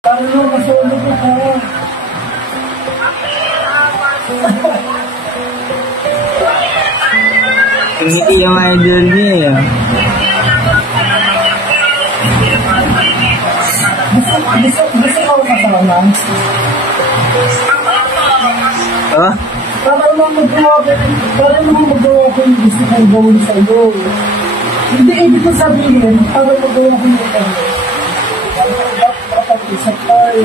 Ano, masulog ako. Hindi yung idol niya. Gusto ko kasama? Oh? Para naman magawa ko yung gusto kong gawin sa'yo. Hindi ibig ko sabihin, para magawa ko yung sa'yo. Kapag-isap tayo.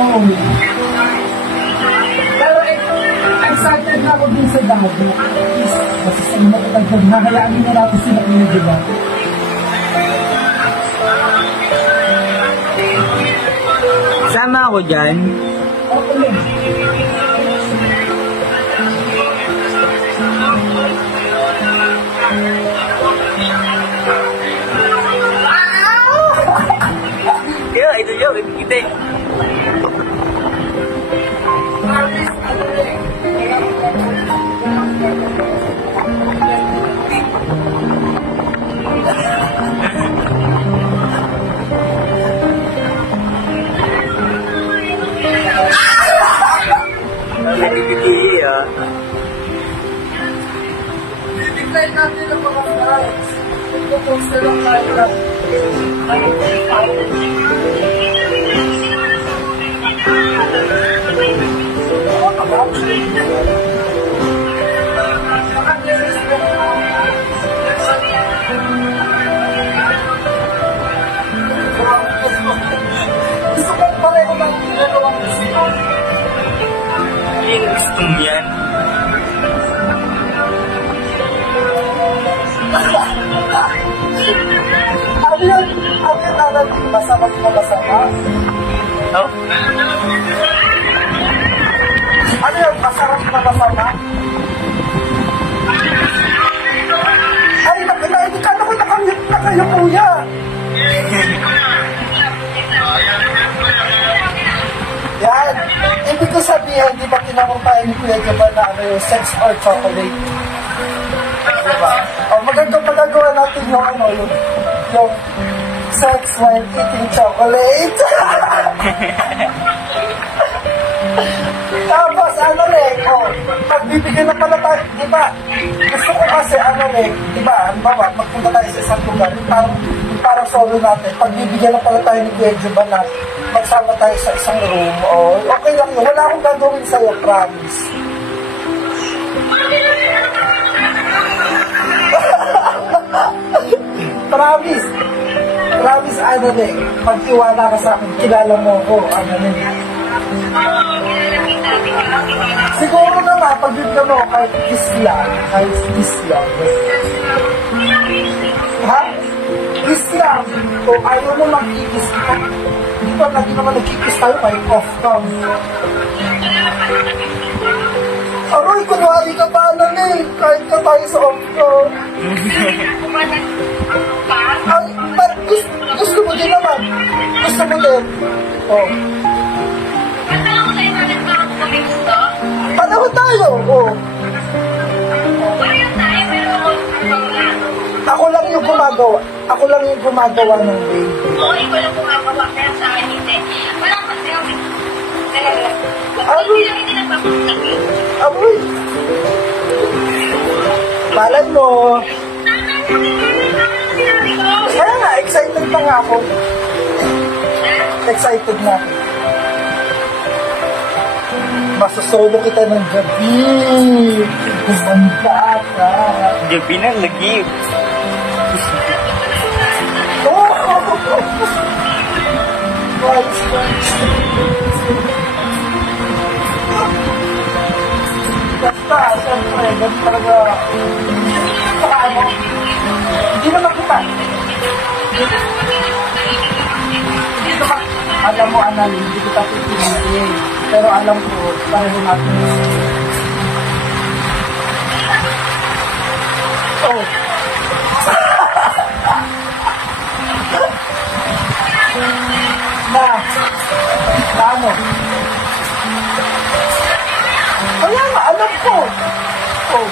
Oh. Pero excited na ako din sa dami. Kasi sa mga katagpag, nakayaan nyo natin sila kayo, diba? Sama ako dyan. Okay. Kaya, ito yun, hindi. Nagigigili ah. Titignan natin ang mga fans. Ito-post na lang tayo lang. Gusto ko pareho lang ginagawa ko siya. Yung gusto mo yan. Ano yun? Ano yun nanating masama na masama? Oh? Ano yun? Masarap na masama? Ay, hindi ka na ko nakamute na kayo, kuya. Yan. Ibig ko sabihin, di ba tinanong tayo ni Kuya Jaban na ano yung sex or chocolate? Diba? O, magagawa natin yung ano, yung sex while eating chocolate. Tapos, ano rin, pagbibigyan na pala tayo, di ba? Gusto ko kasi, ano rin, di ba, magpunta tayo sa isang lugar, parang solo natin, pagbibigyan na pala tayo ni Kuya Jaban na magsama tayo sa isang room, okay lang yun, wala akong gagawin sa'yo, promise. Promise, ano rin, pag-iwala ka sa akin, kilala mo ko, ano rin. Siguro naman, pagbibigyan mo, kahit kiss lang. Ha? Kiss lang. Kung ayaw mo mag-kiss, di ba lagi naman nag-kiss tayo, kahit off-cam. Aroy, kunwari ka pa ano kahit ka tayo sa off-cam. Ay, but gusto mo din naman. Gusto mo din. Oh. Panahon tayo, oh. Ako lang yung gumagawa ng way. Oo, ikaw lang gumagawa. Pero sa akin hindi. Wala ko siya. Aboy. Hindi nagpapunta. Aboy. Balan mo. Kaya nga, excited na nga ako. Excited na ako. Masasolo kita ng gabi. Kumanda ka. Gabi na lagi. Basta, siyempre, ganun talaga. Saka ano, hindi naman kita. Hindi naman, alam mo, Anal, hindi kita pipiliin. Pero alam ko, pareho natin. Oh. Ano? Kaya nga, alam ko. Oh.